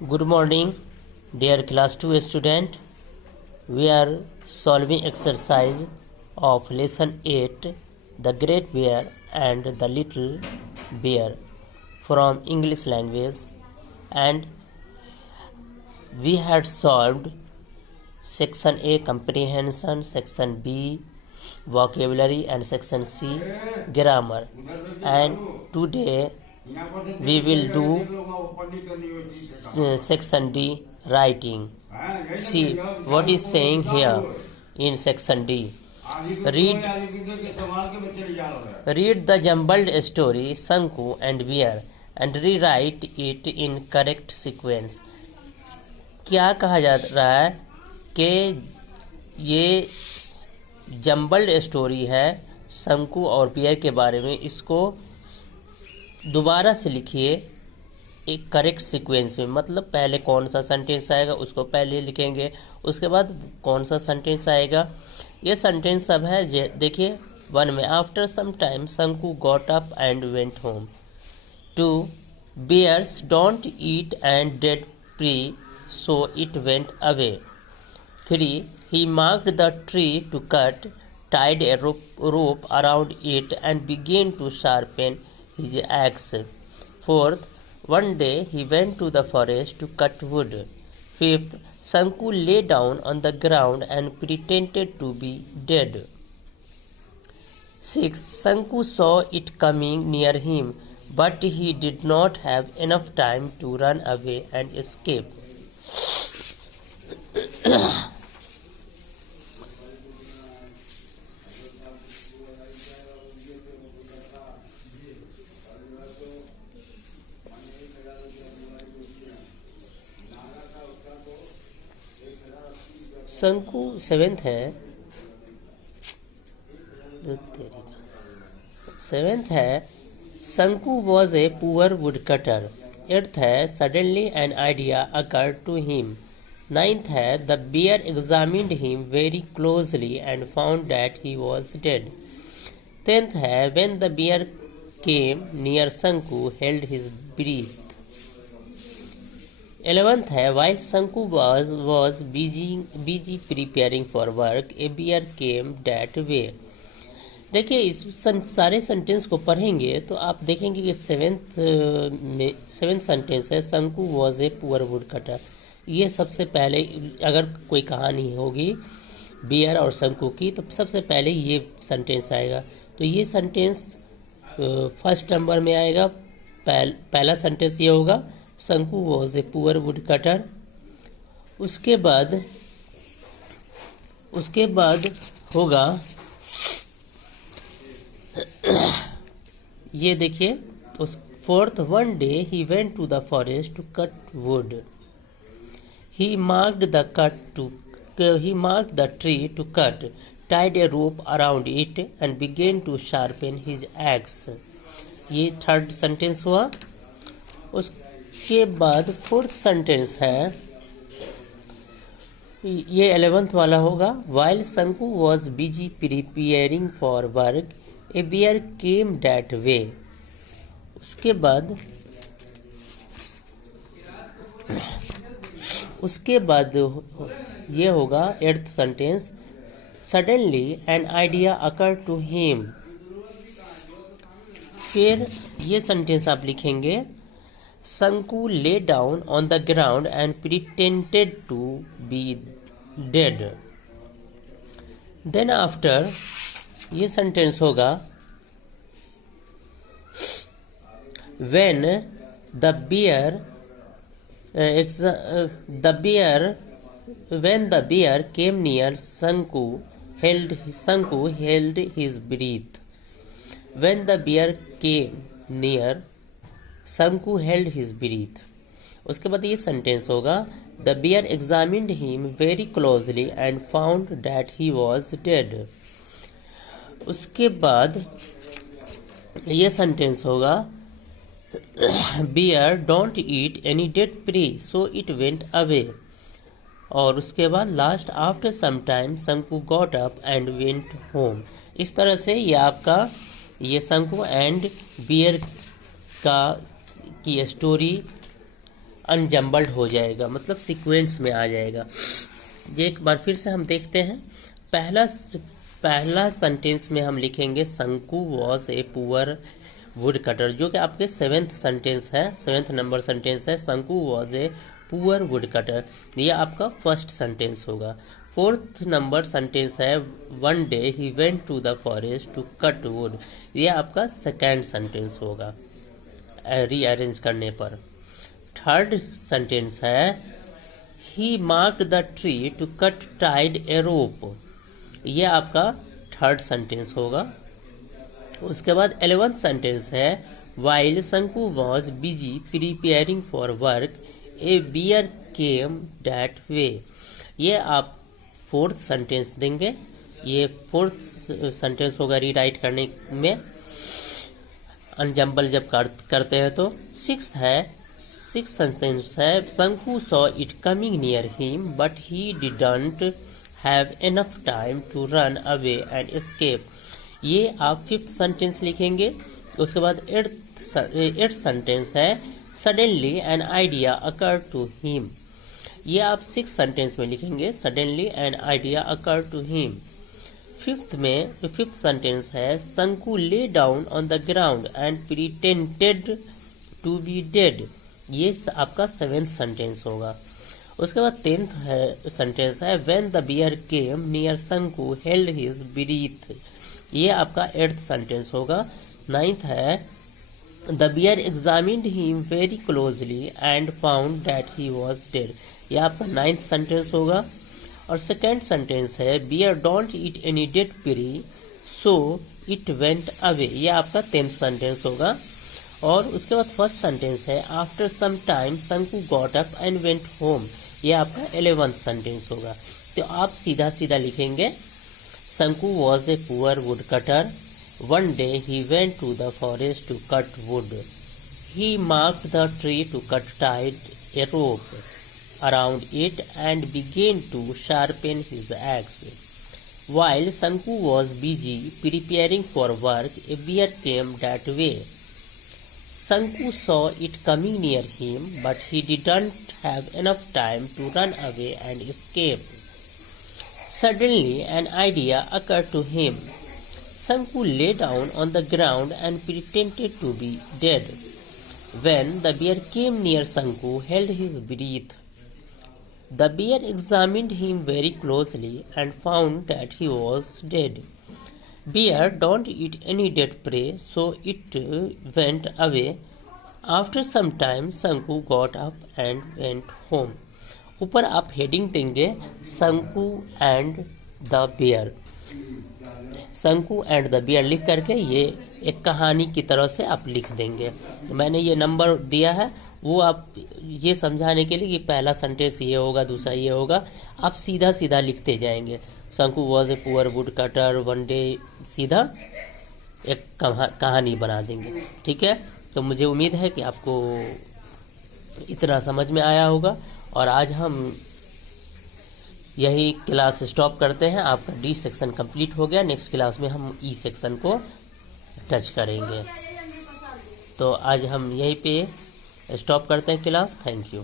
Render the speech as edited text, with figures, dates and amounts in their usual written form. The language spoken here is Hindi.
Good morning, dear class 2 student. We are solving exercise of lesson 8, The Great Bear and the Little Bear from English language, and we had solved section A comprehension, section B vocabulary, and section C grammar, and today we will do section D writing. See what is saying here in section D. Read the jumbled story Sanku and Bear and rewrite it in correct sequence. क्या कहा जा रहा है कि ये जम्बल्ड स्टोरी है शंकु और बियर के बारे में, इसको दोबारा से लिखिए एक करेक्ट सीक्वेंस में। मतलब पहले कौन सा सेंटेंस आएगा उसको पहले लिखेंगे, उसके बाद कौन सा सेंटेंस आएगा। ये सेंटेंस सब है, देखिए वन में। After some time Shanku got up and went home. 2 bears don't eat and dead prey, so it went away. 3 he marked the tree to cut, tied a rope around it and began to sharpen his axe. 4th, one day he went to the forest to cut wood. 5th, Sanku lay down on the ground and pretended to be dead. 6th, Sanku saw it coming near him, but he did not have enough time to run away and escape. शंकु 7th है, 7th है Shanku was a poor wood cutter. 8th है suddenly an idea occurred to him. 9th है the bear examined him very closely and found that he was dead. 10th है when the bear came near Shanku held his breath. 11th है while Sanku was busy preparing for work, a bear came that way. देखिए इस सारे सेंटेंस को पढ़ेंगे तो आप देखेंगे कि 7th सेंटेंस है Shanku was a poor wood cutter. ये सबसे पहले अगर कोई कहानी होगी बियर और शंकु की तो सबसे पहले ये सेंटेंस आएगा। तो ये सेंटेंस फर्स्ट नंबर में आएगा। पहला सेंटेंस ये होगा Shanku was a poor wood cutter. उसके बाद होगा ये देखिए उस 4th, one day he went to the forest to cut wood. He marked the tree to cut, tied a rope around it and began to sharpen his axe. ये थर्ड सेंटेंस हुआ। उसके बाद 4th सेंटेंस है, ये 11th वाला होगा। While Shanku was busy preparing for work, a bear came that way. उसके बाद ये होगा 8th sentence, suddenly an idea occur to him. फिर ये सेंटेंस आप लिखेंगे Sanku lay down on the ground and pretended to be dead. Then after ये सेंटेंस होगा when the bear came near Sanku held his breath. When the bear came near Shanku held his breath. उसके बाद ये सेंटेंस होगा the bear examined him very closely and found that he was dead. उसके बाद ये सेंटेंस होगा bear don't eat any dead prey so it went away. और उसके बाद last after some time Shanku got up and went home. इस तरह से ये आपका ये शंकु एंड बियर की स्टोरी अनजम्बल्ड हो जाएगा, मतलब सीक्वेंस में आ जाएगा। ये एक बार फिर से हम देखते हैं। पहला सेंटेंस में हम लिखेंगे Shanku was a poor wood cutter, जो कि आपके 7th सेंटेंस है, 7th नंबर सेंटेंस है। Shanku was a poor wood cutter, ये आपका फर्स्ट सेंटेंस होगा। 4th नंबर सेंटेंस है one day he went to the forest to cut wood, ये आपका सेकेंड सेंटेंस होगा रीअरेंज करने पर। 3rd सेंटेंस है he marked the tree to cut tied a rope, ये आपका 3rd सेंटेंस होगा। उसके बाद 11th सेंटेंस है while Shanku was busy preparing for work a bear came that way, ये आप 4th सेंटेंस देंगे। ये 4th सेंटेंस होगा रीराइट करने में, अनजम्बल जब करते हैं तो। 6th सेंटेंस है Shanku saw it coming near him but he didn't have enough time to run away and escape, ये आप 5th सेंटेंस लिखेंगे। उसके बाद 8th सेंटेंस है suddenly an idea occur to him, ये आप 6th सेंटेंस में लिखेंगे suddenly an idea occur to him. 5th sentence है Shanku lay down on the ground and pretended to be dead, ये आपका 7th सेंटेंस होगा। उसके बाद 10th सेंटेंस है when the bear came near Shanku held his breath, ये आपका 8th सेंटेंस होगा। 9th है the bear examined him very closely and found that he was dead, ये आपका 9th सेंटेंस होगा। और सेकेंड सेंटेंस है bear don't eat any dead prey so it went away, ये आपका 10th सेंटेंस होगा। और उसके बाद फर्स्ट सेंटेंस है after some time Shanku got up and went home, ये आपका 11th सेंटेंस होगा। तो आप सीधा सीधा लिखेंगे Shanku was a poor wood cutter, one day he went to the forest to cut wood, he marked the tree to cut tied a rope around it and began to sharpen his axe. While Shunku was busy preparing for work, a bear came that way. Shunku saw it coming near him, but he didn't have enough time to run away and escape. Suddenly, an idea occurred to him. Shunku lay down on the ground and pretended to be dead. When the bear came near Shunku, held his breath. The bear examined him very closely and found that he was dead. Bear don't eat any dead prey, so it went away. After some time, Shunku got up and went home. ऊपर आप हेडिंग देंगे शंकु एंड द बियर, शंकु एंड द बियर लिख करके ये एक कहानी की तरह से आप लिख देंगे। मैंने ये नंबर दिया है वो आप ये समझाने के लिए कि पहला सेंटेंस ये होगा, दूसरा ये होगा, आप सीधा सीधा लिखते जाएंगे। शंकु was a poor wood cutter, one day, सीधा एक कहानी बना देंगे। ठीक है, तो मुझे उम्मीद है कि आपको इतना समझ में आया होगा। और आज हम यही क्लास स्टॉप करते हैं। आपका डी सेक्शन कंप्लीट हो गया। नेक्स्ट क्लास में हम ई सेक्शन को टच करेंगे। तो आज हम यहीं पे स्टॉप करते हैं क्लास। Thank you.